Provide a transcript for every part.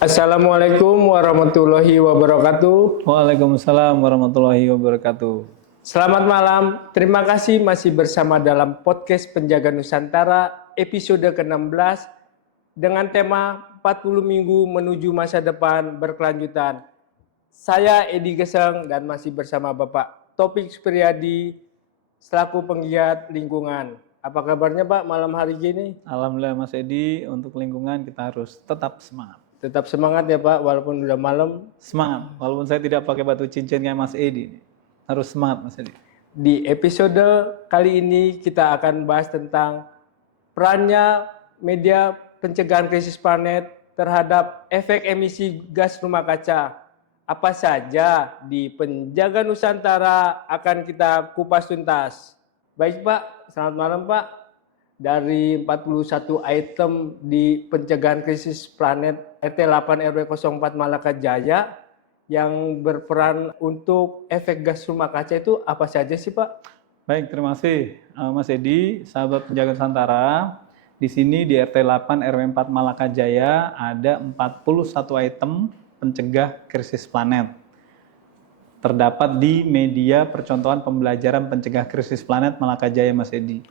Assalamualaikum warahmatullahi wabarakatuh. Waalaikumsalam warahmatullahi wabarakatuh. Selamat malam, terima kasih masih bersama dalam podcast Penjaga Nusantara episode ke-16 dengan tema 40 minggu menuju masa depan berkelanjutan. Saya Edi Geseng dan masih bersama Bapak Topik Supriyadi selaku penggiat lingkungan. Apa kabarnya Pak malam hari ini? Alhamdulillah Mas Edi, untuk lingkungan kita harus tetap semangat. Tetap semangat ya Pak, walaupun udah malam. Semangat, walaupun saya tidak pakai batu cincin kayak Mas Edi. Harus semangat Mas Edi. Di episode kali ini kita akan bahas tentang perannya media pencegahan krisis planet terhadap efek emisi gas rumah kaca. Apa saja di Penjaga Nusantara akan kita kupas tuntas. Baik Pak, selamat malam Pak. Dari 41 item di pencegahan krisis planet RT 8 RW 04 Malaka Jaya yang berperan untuk efek gas rumah kaca itu apa saja sih Pak? Baik, terima kasih Mas Edi, sahabat Penjaga Nusantara. Di sini di RT 8 RW 4 Malaka Jaya ada 41 item pencegah krisis planet. Terdapat di media percontohan pembelajaran pencegah krisis planet Malaka Jaya Mas Edi.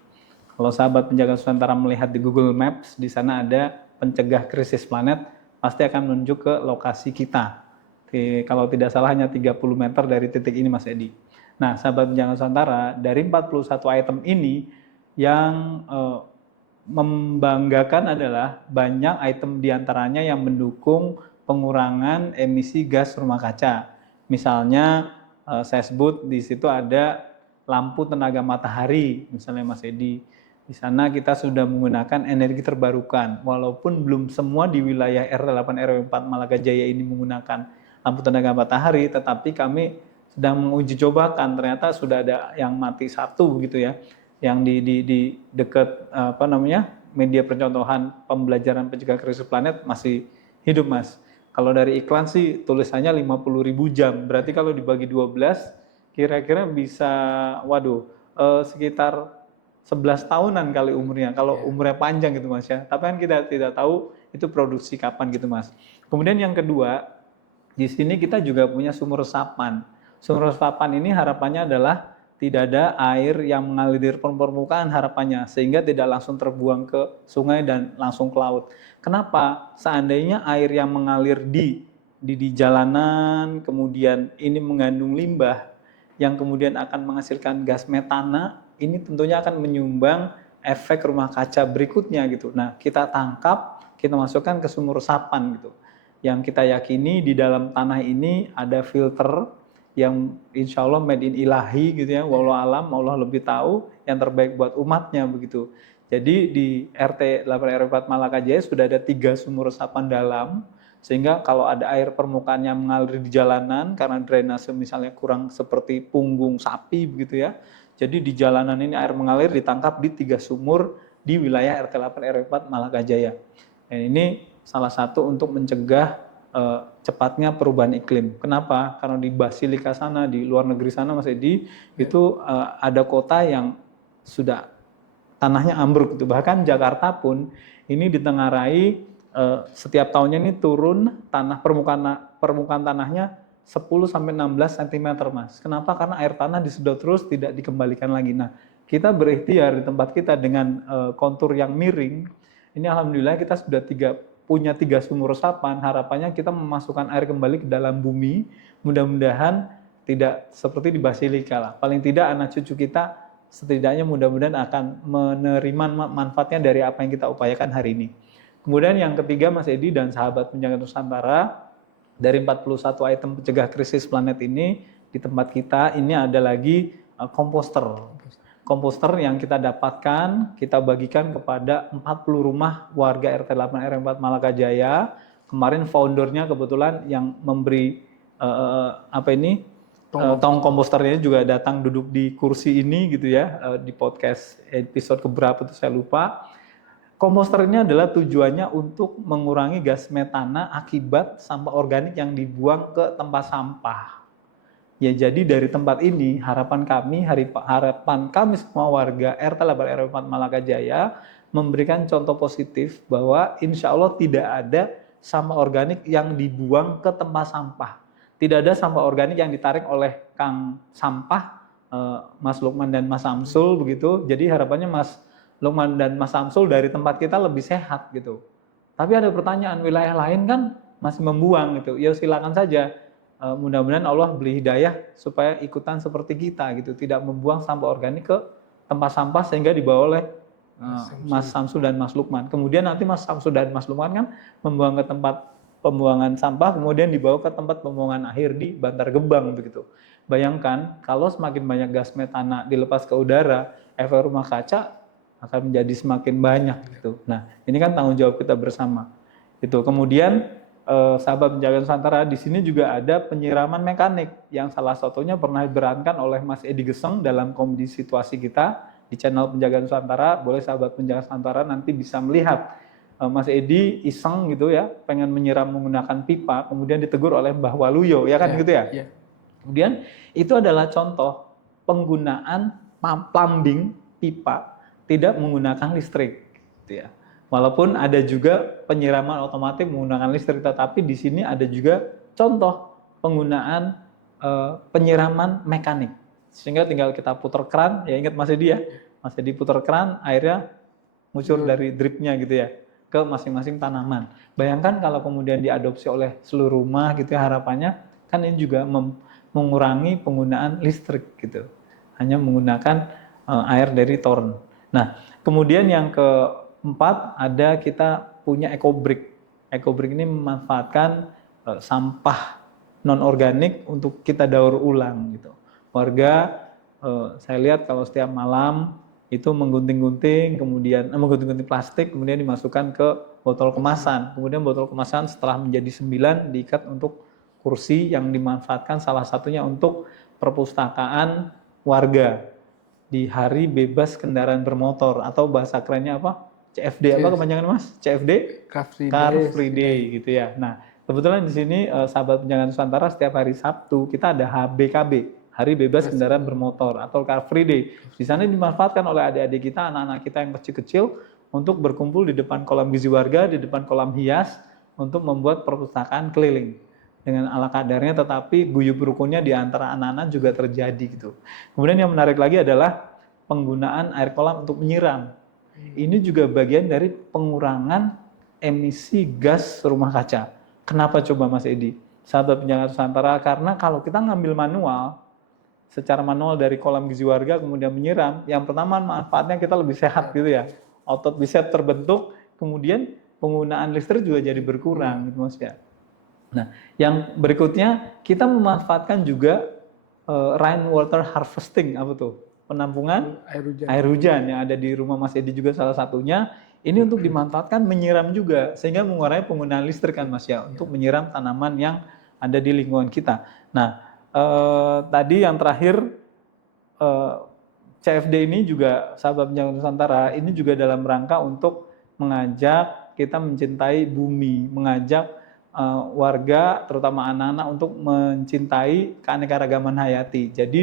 Kalau sahabat Penjaga Nusantara melihat di Google Maps, di sana ada pencegah krisis planet, pasti akan menunjuk ke lokasi kita. Kalau tidak salah hanya 30 meter dari titik ini Mas Edi. Nah, sahabat Penjaga Nusantara, dari 41 item ini yang membanggakan adalah banyak item diantaranya yang mendukung pengurangan emisi gas rumah kaca. Misalnya saya sebut di situ ada lampu tenaga matahari, misalnya Mas Edi. Di sana kita sudah menggunakan energi terbarukan, walaupun belum semua di wilayah RT 8 RW 4 Malaka Jaya ini menggunakan lampu tenaga matahari, tetapi kami sedang menguji cobakan. Ternyata sudah ada yang mati satu begitu ya, yang di dekat media percontohan pembelajaran pencegah krisis planet masih hidup Mas. Kalau dari iklan sih tulisannya 50.000 jam, berarti kalau dibagi 12 kira-kira bisa sekitar 11 tahunan kali umurnya, kalau umurnya panjang gitu Mas ya. Tapi kan kita tidak tahu itu produksi kapan gitu Mas. Kemudian yang kedua, di sini kita juga punya sumur resapan. Sumur resapan ini harapannya adalah tidak ada air yang mengalir di permukaan harapannya, sehingga tidak langsung terbuang ke sungai dan langsung ke laut. Kenapa? Seandainya air yang mengalir di jalanan, kemudian ini mengandung limbah, yang kemudian akan menghasilkan gas metana, ini tentunya akan menyumbang efek rumah kaca berikutnya gitu. Nah, kita tangkap, kita masukkan ke sumur resapan gitu. Yang kita yakini di dalam tanah ini ada filter yang insya Allah made in ilahi gitu ya, wallahu alam, Allah lebih tahu yang terbaik buat umatnya begitu. Jadi di RT 8 RW 4 Malaka Jaya sudah ada 3 sumur resapan dalam, sehingga kalau ada air permukaan yang mengalir di jalanan karena drainase misalnya kurang seperti punggung sapi begitu ya, jadi di jalanan ini air mengalir ditangkap di 3 sumur di wilayah RT 8 RW 4 Malaka Jaya. Dan ini salah satu untuk mencegah cepatnya perubahan iklim. Kenapa? Karena di Basilika sana, di luar negeri sana Mas Edi, itu ada kota yang sudah tanahnya ambruk gitu. Bahkan Jakarta pun ini ditengarai setiap tahunnya ini turun tanah permukaan tanahnya 10 sampai 16 cm Mas. Kenapa? Karena air tanah disedot terus, tidak dikembalikan lagi. Nah, kita berikhtiar di tempat kita dengan kontur yang miring. Ini alhamdulillah kita sudah punya 3 sumur resapan. Harapannya kita memasukkan air kembali ke dalam bumi. Mudah-mudahan tidak seperti di Basilika lah. Paling tidak anak cucu kita setidaknya mudah-mudahan akan menerima manfaatnya dari apa yang kita upayakan hari ini. Kemudian yang ketiga Mas Edi dan sahabat Penjaga Nusantara, dari 41 item pencegah krisis planet ini, di tempat kita ini ada lagi komposter. Komposter yang kita dapatkan, kita bagikan kepada 40 rumah warga RT 8 RW 4 Malaka Jaya. Kemarin foundernya kebetulan yang memberi tong komposternya juga datang duduk di kursi ini gitu ya, di podcast episode keberapa itu saya lupa. Komposter ini adalah tujuannya untuk mengurangi gas metana akibat sampah organik yang dibuang ke tempat sampah. Ya, jadi dari tempat ini harapan kami semua warga RT 8 RW 4 Malaka Jaya memberikan contoh positif bahwa insya Allah tidak ada sampah organik yang dibuang ke tempat sampah. Tidak ada sampah organik yang ditarik oleh Kang Sampah, Mas Lukman dan Mas Samsul begitu. Jadi harapannya Mas Lukman dan Mas Samsul dari tempat kita lebih sehat gitu. Tapi ada pertanyaan, wilayah lain kan masih membuang gitu. Ya silakan saja. Mudah-mudahan Allah beri hidayah supaya ikutan seperti kita gitu, tidak membuang sampah organik ke tempat sampah sehingga dibawa oleh Mas Samsul dan Mas Lukman. Kemudian nanti Mas Samsul dan Mas Lukman kan membuang ke tempat pembuangan sampah, kemudian dibawa ke tempat pembuangan akhir di Bantar Gebang begitu. Bayangkan kalau semakin banyak gas metana dilepas ke udara, efek rumah kaca akan menjadi semakin banyak gitu. Nah, ini kan tanggung jawab kita bersama. Itu. Kemudian sahabat penjaga Nusantara, di sini juga ada penyiraman mekanik yang salah satunya pernah diperankan oleh Mas Edi Geseng dalam komedi situasi kita di channel Penjaga Nusantara. Boleh sahabat Penjaga Nusantara nanti bisa melihat Mas Edi iseng gitu ya, pengen menyiram menggunakan pipa, kemudian ditegur oleh Mbah Waluyo, ya kan gitu ya. Kemudian itu adalah contoh penggunaan plumbing pipa tidak menggunakan listrik, gitu ya. Walaupun ada juga penyiraman otomatis menggunakan listrik, tetapi di sini ada juga contoh penggunaan penyiraman mekanik. Sehingga tinggal kita putar keran, ya ingat Mas Edi ya, Mas Edi putar keran, airnya ngucur dari dripnya gitu ya ke masing-masing tanaman. Bayangkan kalau kemudian diadopsi oleh seluruh rumah gitu ya, harapannya kan ini juga mengurangi penggunaan listrik gitu. Hanya menggunakan air dari toren. Nah, kemudian yang keempat ada kita punya EcoBrick. EcoBrick ini memanfaatkan sampah non organik untuk kita daur ulang gitu. Warga saya lihat kalau setiap malam itu menggunting-gunting, kemudian menggunting-gunting plastik, kemudian dimasukkan ke botol kemasan. Kemudian botol kemasan setelah menjadi 9 diikat untuk kursi yang dimanfaatkan salah satunya untuk perpustakaan warga di Hari Bebas Kendaraan Bermotor, atau bahasa kerennya apa? CFD apa kepanjangan Mas? CFD? Car Free Day gitu ya. Nah, kebetulan di sini sahabat Penjaga Nusantara setiap hari Sabtu kita ada HBKB. Hari Bebas Kendaraan Bermotor atau Car Free Day. Di sana dimanfaatkan oleh adik-adik kita, anak-anak kita yang kecil-kecil untuk berkumpul di depan kolam gizi warga, di depan kolam hias untuk membuat perpustakaan keliling dengan ala kadarnya, tetapi guyub rukunnya di antara anak-anak juga terjadi gitu. Kemudian yang menarik lagi adalah penggunaan air kolam untuk menyiram. Ini juga bagian dari pengurangan emisi gas rumah kaca. Kenapa coba Mas Edi? Sahabat Penjaga Nusantara, karena kalau kita ngambil manual, secara manual dari kolam gizi warga kemudian menyiram, yang pertama manfaatnya kita lebih sehat gitu ya, otot bisa terbentuk, kemudian penggunaan listrik juga jadi berkurang gitu Mas ya. Nah, yang berikutnya kita memanfaatkan juga rainwater harvesting, apa tuh? Penampungan air hujan yang ada di rumah Mas Edi juga salah satunya. Ini untuk dimanfaatkan menyiram juga sehingga mengurangi penggunaan listrik kan Mas ya, untuk menyiram tanaman yang ada di lingkungan kita. Nah, tadi yang terakhir CFD ini juga sahabat Penjaga Nusantara ini juga dalam rangka untuk mengajak kita mencintai bumi, mengajak warga terutama anak-anak untuk mencintai keanekaragaman hayati. Jadi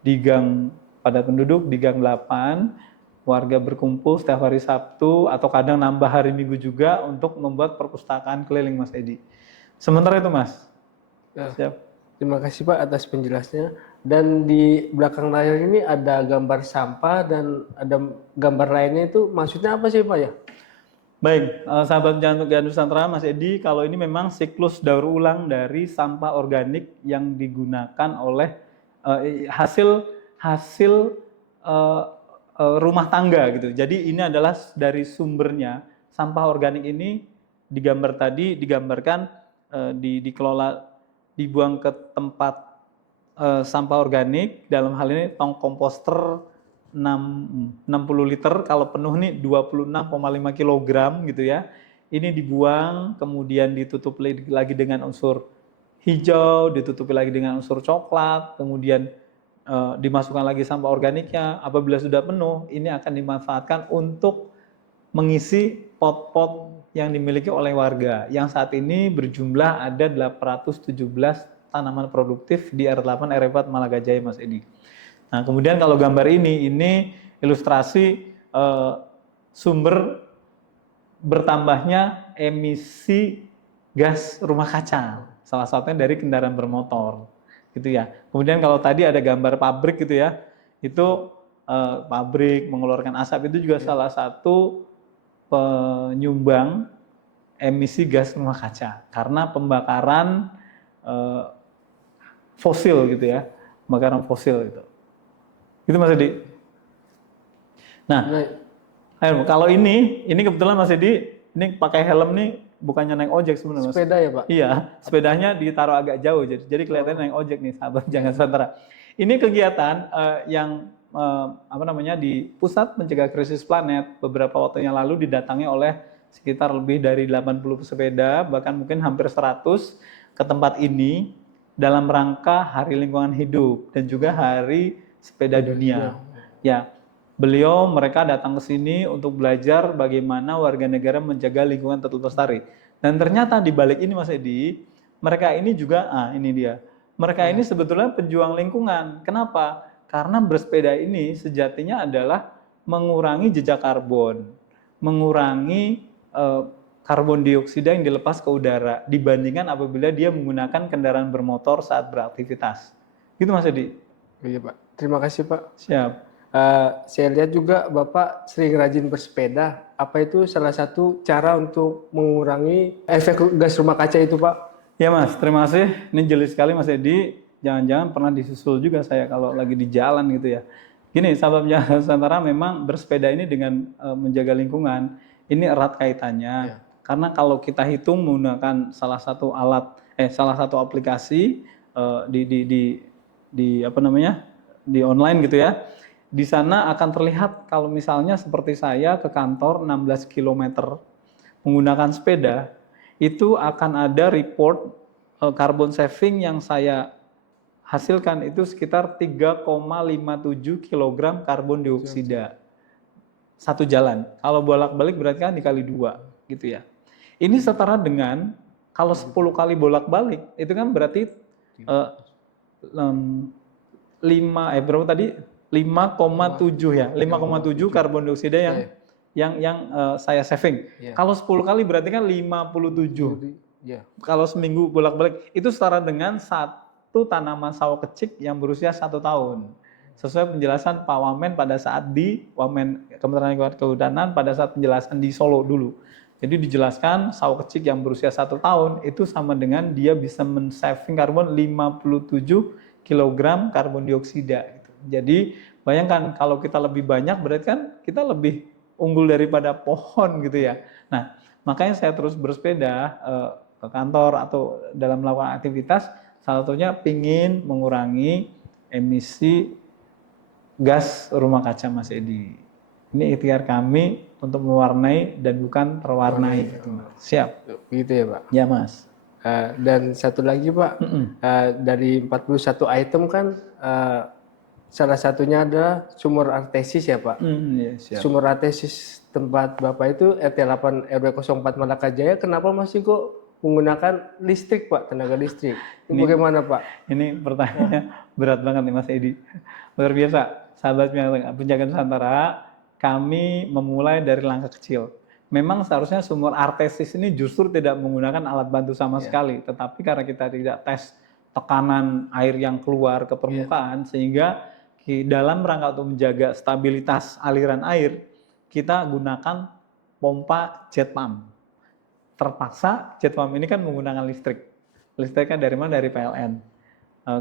di gang padat penduduk di gang 8 warga berkumpul setiap hari Sabtu atau kadang nambah hari Minggu juga untuk membuat perpustakaan keliling Mas Edi. Sementara itu Mas. Siap. Terima kasih Pak atas penjelasannya. Dan di belakang layar ini ada gambar sampah dan ada gambar lainnya, itu maksudnya apa sih Pak ya? Baik, sahabat Penjaga Nusantara Mas Edi, kalau ini memang siklus daur ulang dari sampah organik yang digunakan oleh hasil rumah tangga gitu. Jadi ini adalah dari sumbernya. Sampah organik ini digambar tadi digambarkan dikelola, dibuang ke tempat sampah organik, dalam hal ini tong komposter 60 liter, kalau penuh nih 26,5 kg gitu ya. Ini dibuang, kemudian ditutup lagi dengan unsur hijau, ditutupi lagi dengan unsur coklat, kemudian dimasukkan lagi sampah organiknya. Apabila sudah penuh, ini akan dimanfaatkan untuk mengisi pot-pot yang dimiliki oleh warga, yang saat ini berjumlah ada 817 tanaman produktif di R8 R4 Malaga Jaya Mas Edi. Nah, kemudian kalau gambar ini ilustrasi sumber bertambahnya emisi gas rumah kaca, salah satunya dari kendaraan bermotor, gitu ya. Kemudian kalau tadi ada gambar pabrik gitu ya, itu pabrik mengeluarkan asap itu juga salah satu penyumbang emisi gas rumah kaca karena pembakaran fosil gitu ya, pembakaran fosil gitu. Itu Mas Edi. Nah, ayo, kalau ini kebetulan Mas Edi ini pakai helm nih bukannya naik ojek sebenarnya. Sepeda ya Pak? Iya, sepedanya ditaruh agak jauh jadi kelihatannya naik ojek nih sahabat jangan sementara. Ini kegiatan yang apa namanya di Pusat Mencegah Krisis Planet beberapa waktu yang lalu didatangi oleh sekitar lebih dari 80 pesepeda bahkan mungkin hampir 100 ke tempat ini dalam rangka Hari Lingkungan Hidup dan juga Hari Sepeda Dunia. Ya, mereka datang ke sini untuk belajar bagaimana warga negara menjaga lingkungan tetap lestari. Dan ternyata di balik ini Mas Edi, mereka ini juga, ini dia. Mereka ini sebetulnya pejuang lingkungan. Kenapa? Karena bersepeda ini sejatinya adalah mengurangi jejak karbon, mengurangi karbon dioksida yang dilepas ke udara dibandingkan apabila dia menggunakan kendaraan bermotor saat beraktivitas. Gitu Mas Edi. Iya Pak. Terima kasih Pak. Siap. Saya lihat juga Bapak sering rajin bersepeda. Apa itu salah satu cara untuk mengurangi efek gas rumah kaca itu Pak? Ya Mas, terima kasih. Ini jeli sekali Mas Edi. Jangan-jangan pernah disusul juga saya kalau lagi di jalan gitu ya. Gini, sahabat Penjaga Nusantara memang bersepeda ini dengan menjaga lingkungan ini erat kaitannya. Ya. Karena kalau kita hitung menggunakan salah satu aplikasi di apa namanya di online gitu ya. Di sana akan terlihat kalau misalnya seperti saya ke kantor 16 km menggunakan sepeda, itu akan ada report carbon saving yang saya hasilkan itu sekitar 3,57 kg karbon dioksida satu jalan. Kalau bolak-balik berarti kan dikali 2 gitu ya. Ini setara dengan kalau 10 kali bolak-balik itu kan berarti 5,7 ya, 5,7 karbon dioksida yang saya saving. Kalau 10 kali berarti kan 57. Kalau seminggu bolak-balik itu setara dengan satu tanaman sawo kecik yang berusia 1 tahun. Sesuai penjelasan Pak Wamen pada saat di Wamen Kementerian Lingkungan Hidup Kehutanan pada saat penjelasan di Solo dulu. Jadi dijelaskan sawo kecik yang berusia 1 tahun itu sama dengan dia bisa men-saving karbon 57 kg karbon dioksida. Jadi bayangkan kalau kita lebih banyak berarti kan kita lebih unggul daripada pohon gitu ya. Nah makanya saya terus bersepeda ke kantor atau dalam melakukan aktivitas salah satunya pingin mengurangi emisi gas rumah kaca Mas Edi. Ini ikhtiar kami untuk mewarnai dan bukan terwarnai. Siap. Gitu ya Pak? Ya Mas. Dan satu lagi Pak, dari 41 item kan salah satunya adalah sumur artesis ya Pak. Siap. Sumur artesis tempat Bapak itu RT 8 RW 04 Malakajaya, kenapa masih kok menggunakan listrik Pak, tenaga listrik? Ini bagaimana Pak? Ini pertanyaannya berat banget nih Mas Edi. Luar biasa, sahabat Penjaga Nusantara, kami memulai dari langkah kecil. Memang seharusnya sumur artesis ini justru tidak menggunakan alat bantu sama sekali, tetapi karena kita tidak tes tekanan air yang keluar ke permukaan, sehingga dalam rangka untuk menjaga stabilitas aliran air, kita gunakan pompa jet pump. Terpaksa jet pump ini kan menggunakan listrik. Listriknya dari mana? Dari PLN.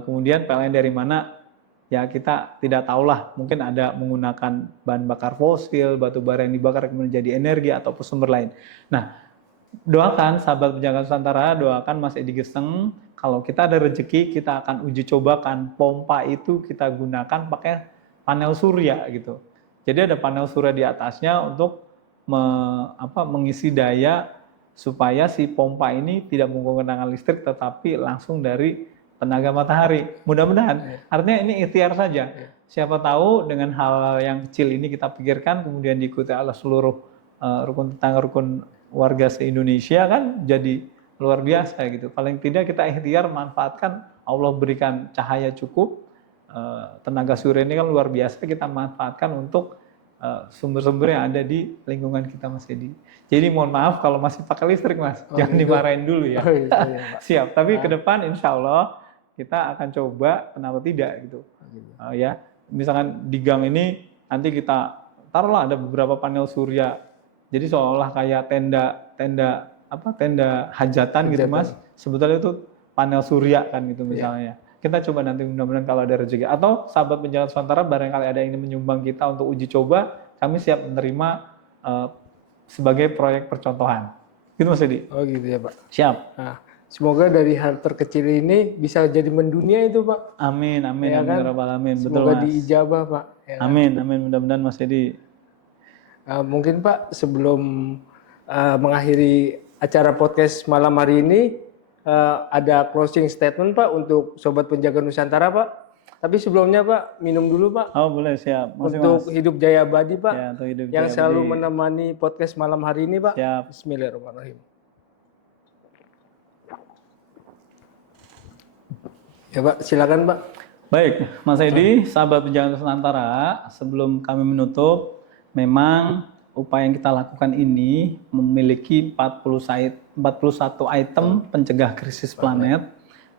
Kemudian PLN dari mana? Ya kita tidak tahulah, mungkin ada menggunakan bahan bakar fosil, batu bara yang dibakar kemudian jadi energi ataupun sumber lain. Nah, doakan sahabat Penjaga Nusantara, doakan Mas Edi Geseng, kalau kita ada rezeki kita akan uji cobakan pompa itu kita gunakan pakai panel surya gitu. Jadi ada panel surya di atasnya untuk mengisi daya supaya si pompa ini tidak menggunakan listrik tetapi langsung dari tenaga matahari. Mudah-mudahan. Artinya ini ikhtiar saja. Siapa tahu dengan hal yang kecil ini kita pikirkan kemudian diikuti oleh seluruh rukun tetangga, rukun warga se-Indonesia kan jadi luar biasa gitu. Paling tidak kita ikhtiar manfaatkan, Allah berikan cahaya cukup, tenaga surya ini kan luar biasa, kita manfaatkan untuk sumber-sumber yang ada di lingkungan kita Mas Edi. Jadi mohon maaf kalau masih pakai listrik Mas, jangan gitu. dimarahin dulu ya. Iya, Pak. Siap. Tapi ke depan insya Allah kita akan coba, kenapa tidak gitu. Ya, misalkan di gang ini nanti kita taruhlah ada beberapa panel surya. Jadi seolah kayak tenda hajatan gitu Mas. Sebetulnya itu panel surya kan gitu misalnya. Kita coba nanti mudah-mudahan kalau ada rezeki. Atau sahabat penjaga Nusantara barangkali ada yang ingin menyumbang kita untuk uji coba, kami siap menerima sebagai proyek percontohan. Gitu Mas Edi? Oh gitu ya Pak. Siap. Nah, semoga dari hal terkecil ini bisa jadi mendunia itu Pak. Amin, amin, Ya amin, kan? ya rabbal alamin. Betul Semoga Mas. diijabah Pak. Ya kan? Amin, amin, mudah-mudahan Mas Edi. Mungkin Pak sebelum mengakhiri acara podcast malam hari ini, ada closing statement Pak untuk Sobat Penjaga Nusantara Pak. Tapi sebelumnya Pak, minum dulu Pak. Oh boleh, siap. Masih, Untuk Mas. hidup jaya abadi Pak. Ya, untuk hidup yang jaya selalu abadi. menemani podcast malam hari ini Pak. Siap. Bismillahirrahmanirrahim. Ya Pak, silakan Pak. Baik, Mas Edi, sahabat penjaga Nusantara, sebelum kami menutup, memang upaya yang kita lakukan ini memiliki 41 item pencegah krisis planet,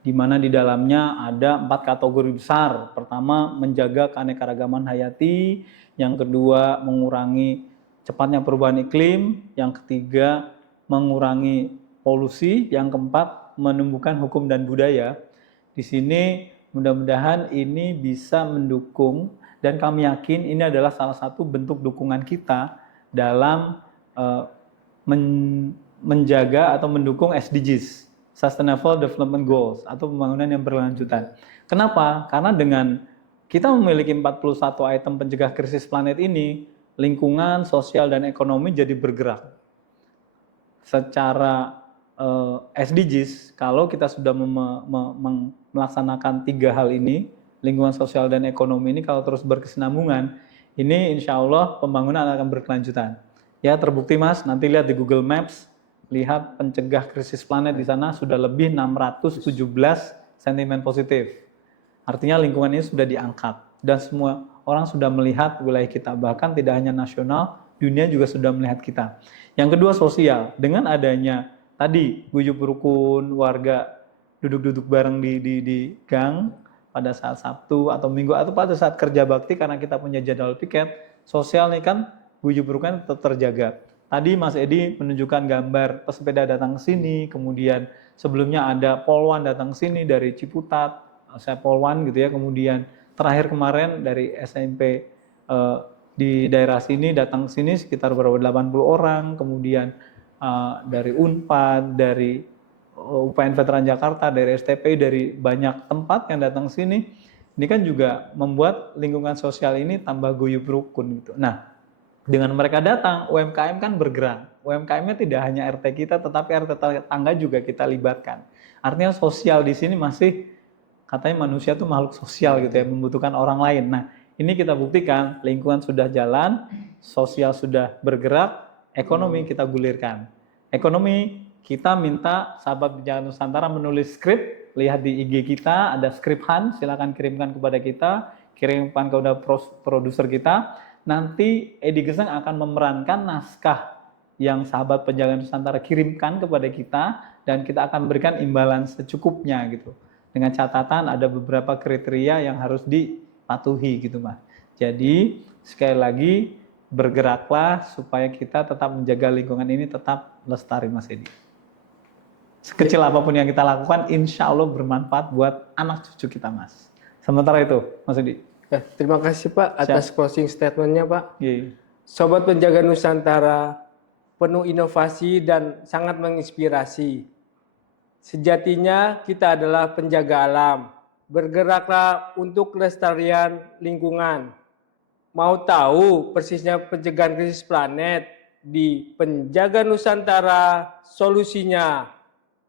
di mana di dalamnya ada 4 kategori besar. Pertama, menjaga keanekaragaman hayati. Yang kedua, mengurangi cepatnya perubahan iklim. Yang ketiga, mengurangi polusi. Yang keempat, menumbuhkan hukum dan budaya. Di sini mudah-mudahan ini bisa mendukung, dan kami yakin ini adalah salah satu bentuk dukungan kita dalam menjaga atau mendukung SDGs, Sustainable Development Goals, atau pembangunan yang berkelanjutan. Kenapa? Karena dengan kita memiliki 41 item pencegah krisis planet ini, lingkungan, sosial, dan ekonomi jadi bergerak. Secara SDGs, kalau kita sudah melaksanakan 3 hal ini, lingkungan, sosial, dan ekonomi ini kalau terus berkesinambungan, ini insya Allah pembangunan akan berkelanjutan. Ya terbukti Mas, nanti lihat di Google Maps, lihat pencegah krisis planet di sana sudah lebih 617 sentimen positif. Artinya lingkungan ini sudah diangkat dan semua orang sudah melihat wilayah kita, bahkan tidak hanya nasional, dunia juga sudah melihat kita. Yang kedua sosial, dengan adanya tadi guyub rukun warga duduk-duduk bareng di gang pada saat Sabtu atau Minggu atau pada saat kerja bakti karena kita punya jadwal piket, sosial nih kan guyub rukun tetap terjaga. Tadi Mas Edi menunjukkan gambar pesepeda datang ke sini, kemudian sebelumnya ada Polwan datang ke sini dari Ciputat, saya Polwan gitu ya, kemudian terakhir kemarin dari SMP di daerah sini datang ke sini sekitar berapa 80 orang, kemudian dari Unpad, dari UPN Veteran Jakarta, dari STP, dari banyak tempat yang datang ke sini. Ini kan juga membuat lingkungan sosial ini tambah guyub rukun gitu. Nah, dengan mereka datang, UMKM kan bergerak. UMKM-nya tidak hanya RT kita, tetapi RT tetangga juga kita libatkan. Artinya sosial di sini masih, katanya manusia itu makhluk sosial gitu ya, membutuhkan orang lain. Nah, ini kita buktikan, lingkungan sudah jalan, sosial sudah bergerak, ekonomi kita gulirkan. Ekonomi, kita minta sahabat penjaga Nusantara menulis skrip, lihat di IG kita, ada skrip Han, silakan kirimkan kepada kita, kirimkan kepada produser kita. Nanti Edi Geseng akan memerankan naskah yang sahabat penjaga Nusantara kirimkan kepada kita, dan kita akan berikan imbalan secukupnya gitu. Dengan catatan ada beberapa kriteria yang harus dipatuhi gitu Mas. Jadi sekali lagi bergeraklah supaya kita tetap menjaga lingkungan ini tetap lestari Mas Edi. Sekecil apapun yang kita lakukan, insya Allah bermanfaat buat anak cucu kita Mas. Sementara itu Mas Edi. Terima kasih Pak atas closing statement-nya Pak. Iya. Sobat Penjaga Nusantara, penuh inovasi dan sangat menginspirasi. Sejatinya kita adalah penjaga alam. Bergeraklah untuk kelestarian lingkungan. Mau tahu persisnya pencegahan krisis planet? Di Penjaga Nusantara solusinya.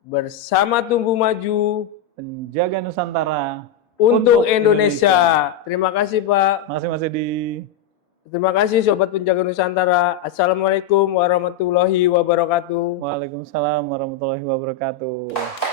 Bersama tumbuh maju, Penjaga Nusantara untuk Indonesia. Terima kasih Pak. Terima kasih Mas Edi. Terima kasih Sobat Penjaga Nusantara. Assalamualaikum warahmatullahi wabarakatuh. Waalaikumsalam warahmatullahi wabarakatuh.